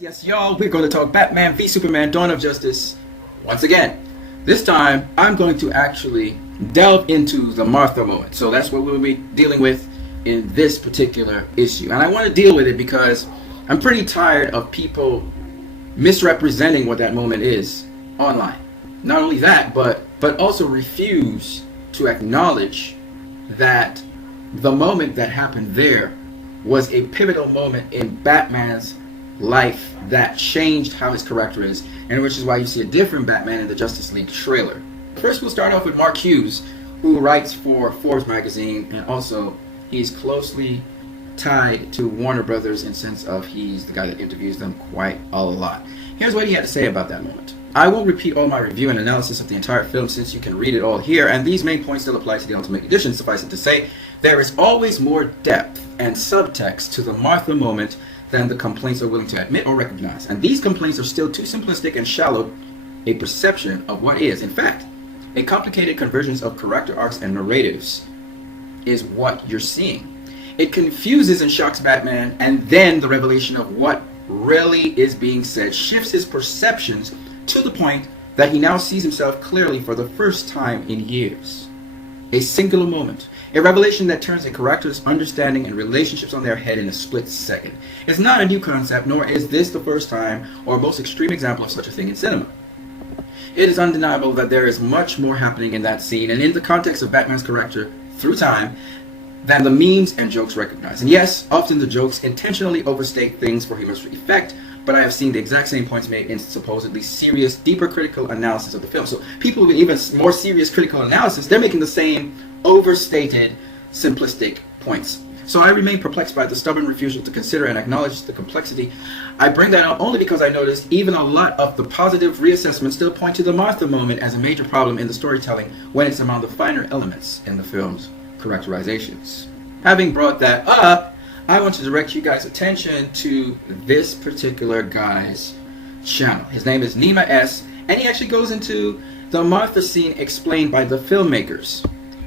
Yes, y'all, we're going to talk Batman v Superman Dawn of Justice once again. This time, I'm going to actually delve into the Martha moment. So that's what we'll be dealing with in this particular issue. And I want to deal with it because I'm pretty tired of people misrepresenting what that moment is online. Not only that, but also refuse to acknowledge that the moment that happened there was a pivotal moment in Batman's life that changed how his character is, and which is why you see a different Batman in the Justice League trailer. First, we'll start off with Mark Hughes, who writes for Forbes magazine, and also he's closely tied to Warner Brothers in the sense of he's the guy that interviews them quite a lot. Here's what he had to say about that moment. I won't repeat all my review and analysis of the entire film since you can read it all here, and these main points still apply to the Ultimate Edition. Suffice it to say, there is always more depth and subtext to the Martha moment than the complaints are willing to admit or recognize. And these complaints are still too simplistic and shallow a perception of what is, in fact, a complicated convergence of character arcs and narratives is what you're seeing. It confuses and shocks Batman, and then the revelation of what really is being said shifts his perceptions to the point that he now sees himself clearly for the first time in years. A singular moment. A revelation that turns a character's understanding and relationships on their head in a split second. It's not a new concept, nor is this the first time or most extreme example of such a thing in cinema. It is undeniable that there is much more happening in that scene and in the context of Batman's character through time than the memes and jokes recognize. And yes, often the jokes intentionally overstate things for humorous effect, but I have seen the exact same points made in supposedly serious, deeper critical analysis of the film. So people with even more serious critical analysis, they're making the same overstated, simplistic points. So I remain perplexed by the stubborn refusal to consider and acknowledge the complexity. I bring that up only because I noticed even a lot of the positive reassessments still point to the Martha moment as a major problem in the storytelling when it's among the finer elements in the film's characterizations. Having brought that up, I want to direct you guys' attention to this particular guy's channel. His name is Nima S, and he actually goes into the Martha scene explained by the filmmakers.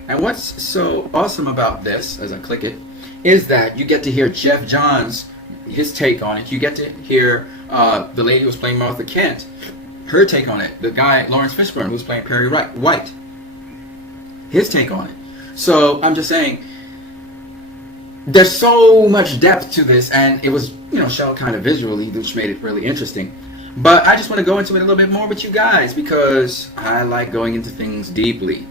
And what's so awesome about this, as I click it, is that you get to hear Jeff Johns, his take on it. You get to hear the lady who was playing Martha Kent, her take on it. The guy, Lawrence Fishburne, who was playing Perry White, his take on it. So I'm just saying, there's so much depth to this, and it was, shown kind of visually, which made it really interesting. But I just want to go into it a little bit more with you guys because I like going into things deeply.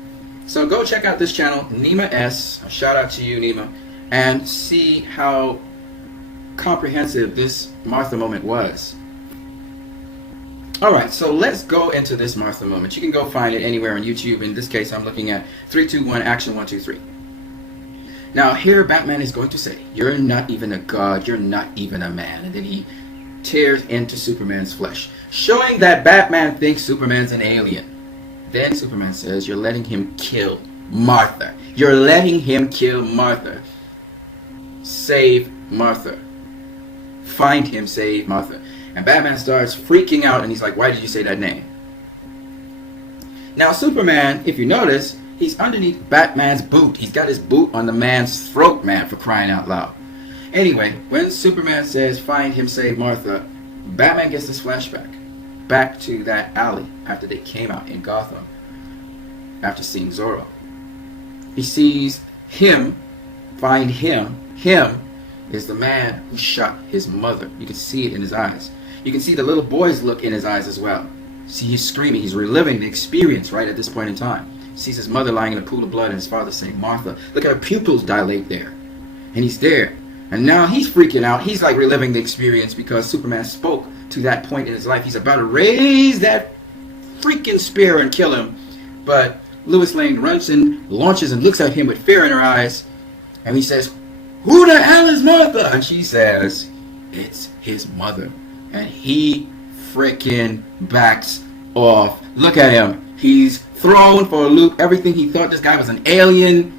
So go check out this channel, Nima S. A shout out to you, Nima, and see how comprehensive this Martha moment was. Alright, so let's go into this Martha moment. You can go find it anywhere on YouTube. In this case, I'm looking at 321 Action 123. Now here Batman is going to say, "You're not even a god, you're not even a man." And then he tears into Superman's flesh, showing that Batman thinks Superman's an alien. Then Superman says, "You're letting him kill Martha. You're letting him kill Martha. Save Martha. Find him, save Martha." And Batman starts freaking out, and he's like, "Why did you say that name?" Now Superman, if you notice, he's underneath Batman's boot. He's got his boot on the man's throat, man, for crying out loud. Anyway, when Superman says, "Find him, save Martha," Batman gets this flashback back to that alley after they came out in Gotham, after seeing Zorro. He sees him, find him. Him is the man who shot his mother. You can see it in his eyes. You can see the little boy's look in his eyes as well. See, he's screaming. He's reliving the experience right at this point in time. He sees his mother lying in a pool of blood and his father saying, "Martha." Look at her pupils dilate there. And he's there. And now he's freaking out. He's like reliving the experience because Superman spoke to that point in his life. He's about to raise that freaking spear and kill him. But Lois Lane runs and launches and looks at him with fear in her eyes. And he says, "Who the hell is Martha?" And she says, "It's his mother." And he freaking backs off. Look at him. He's thrown for a loop. Everything he thought this guy was an alien.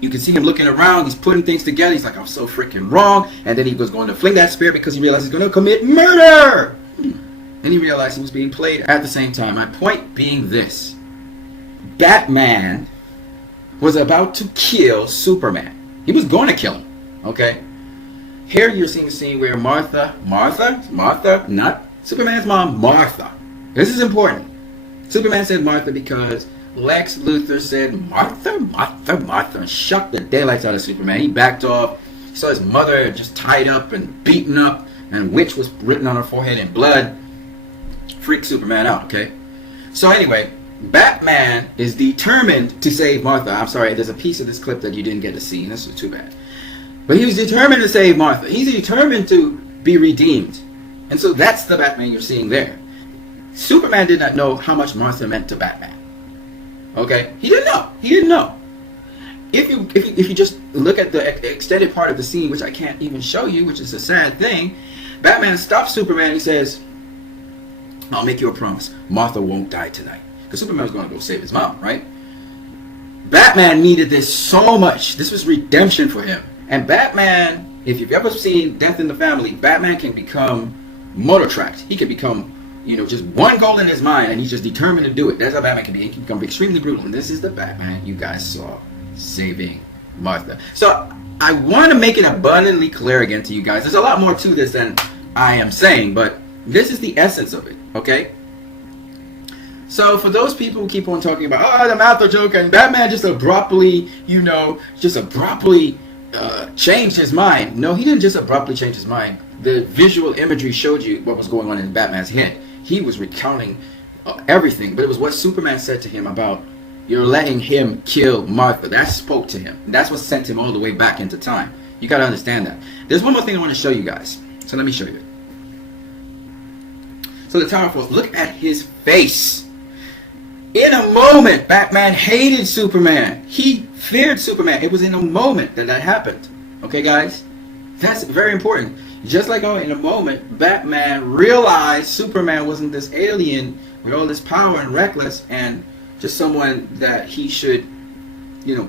You can see him looking around. He's putting things together. He's like, "I'm so freaking wrong." And then he was going to fling that spear because he realized he's going to commit murder. Then he realized he was being played at the same time. My point being this. Batman was about to kill Superman. He was going to kill him. Okay? Here you're seeing a scene where Martha, not Superman's mom, Martha. This is important. Superman said Martha because Lex Luthor said Martha, and shocked the daylights out of Superman. He backed off. He saw his mother just tied up and beaten up, and witch was written on her forehead in blood. Freaked Superman out, okay? So anyway, Batman is determined to save Martha. I'm sorry, there's a piece of this clip that you didn't get to see, and this was too bad. But he was determined to save Martha. He's determined to be redeemed. And so that's the Batman you're seeing there. Superman did not know how much Martha meant to Batman. Okay? He didn't know. He didn't know. If you just look at the extended part of the scene, which I can't even show you, which is a sad thing, Batman stops Superman and he says, I'll make you a promise. Martha won't die tonight. Because Superman was going to go save his mom, right? Batman needed this so much. This was redemption for him. And Batman, if you've ever seen Death in the Family, Batman can become motor tracked. He can become, just one goal in his mind, and he's just determined to do it. That's how Batman can be. He can become extremely brutal. And this is the Batman you guys saw saving Martha. So I want to make it abundantly clear again to you guys. There's a lot more to this than I am saying, but this is the essence of it, okay? So for those people who keep on talking about, the Martha joke, and Batman just abruptly, changed his mind. No, he didn't just abruptly change his mind. The visual imagery showed you what was going on in Batman's head. He was recounting everything, but it was what Superman said to him about, you're letting him kill Martha. That spoke to him. That's what sent him all the way back into time. You got to understand that. There's one more thing I want to show you guys. So let me show you it. So the Tower Force, look at his face. In a moment, Batman hated Superman. He feared Superman. It was in a moment that happened. Okay, guys? That's very important. Just like how in a moment, Batman realized Superman wasn't this alien with all this power and reckless and just someone that he should,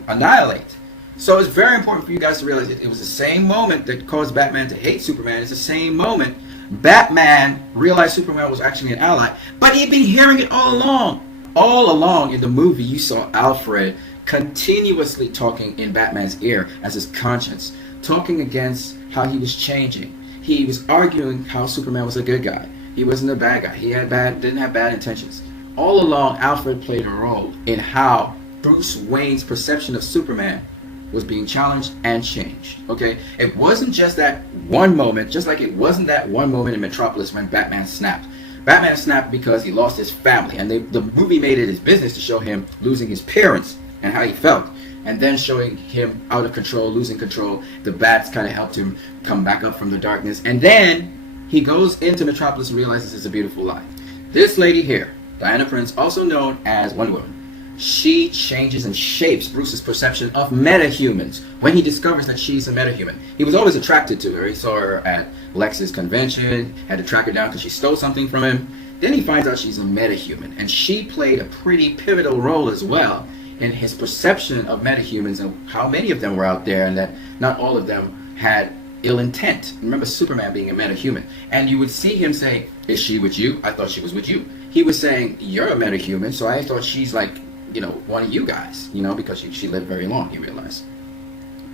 annihilate. So it's very important for you guys to realize it was the same moment that caused Batman to hate Superman. It's the same moment Batman realized Superman was actually an ally. But he'd been hearing it all along. All along in the movie, you saw Alfred continuously talking in Batman's ear as his conscience, talking against how he was changing. He was arguing how Superman was a good guy. He wasn't a bad guy. He didn't have bad intentions. All along, Alfred played a role in how Bruce Wayne's perception of Superman was being challenged and changed. Okay? It wasn't just that one moment, just like it wasn't that one moment in Metropolis when Batman snapped. Batman snapped because he lost his family, and the movie made it his business to show him losing his parents and how he felt, and then showing him out of control, losing control. The bats kind of helped him come back up from the darkness, and then he goes into Metropolis and realizes it's a beautiful life. This lady here, Diana Prince, also known as Wonder Woman, she changes and shapes Bruce's perception of metahumans when he discovers that she's a metahuman. He was always attracted to her. He saw her at Lex's convention, had to track her down because she stole something from him. Then he finds out she's a metahuman, and she played a pretty pivotal role as well in his perception of metahumans and how many of them were out there, and that not all of them had ill intent. Remember Superman being a metahuman, and you would see him say, is she with you? I thought she was with you. He was saying, you're a metahuman, so I thought she's like, one of you guys, because she lived very long, he realized.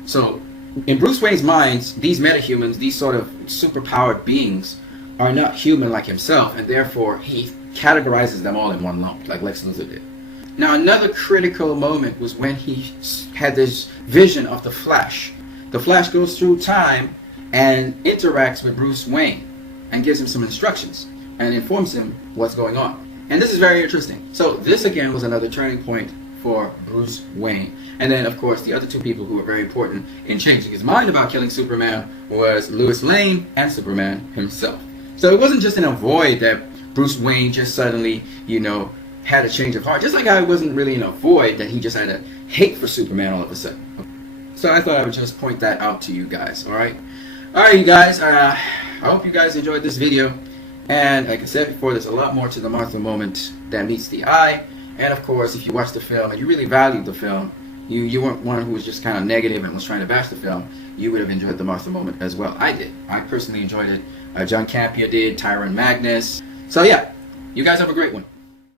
So in Bruce Wayne's mind, these metahumans, these sort of superpowered beings, are not human like himself, and therefore he categorizes them all in one lump, like Lex Luthor did. Now, another critical moment was when he had this vision of the Flash. The Flash goes through time and interacts with Bruce Wayne and gives him some instructions and informs him what's going on. And this is very interesting. So this again was another turning point for Bruce Wayne. And then of course the other two people who were very important in changing his mind about killing Superman was Lois Lane and Superman himself. So it wasn't just in a void that Bruce Wayne just suddenly, had a change of heart. Just like I wasn't really in a void that he just had a hate for Superman all of a sudden. So I thought I would just point that out to you guys, alright? Alright you guys, I hope you guys enjoyed this video. And like I said before, there's a lot more to the Martha moment than meets the eye. And of course, if you watched the film and you really valued the film, you weren't one who was just kind of negative and was trying to bash the film, you would have enjoyed the Martha moment as well. I did. I personally enjoyed it. John Campea did, Tyron Magnus. So yeah, you guys have a great one.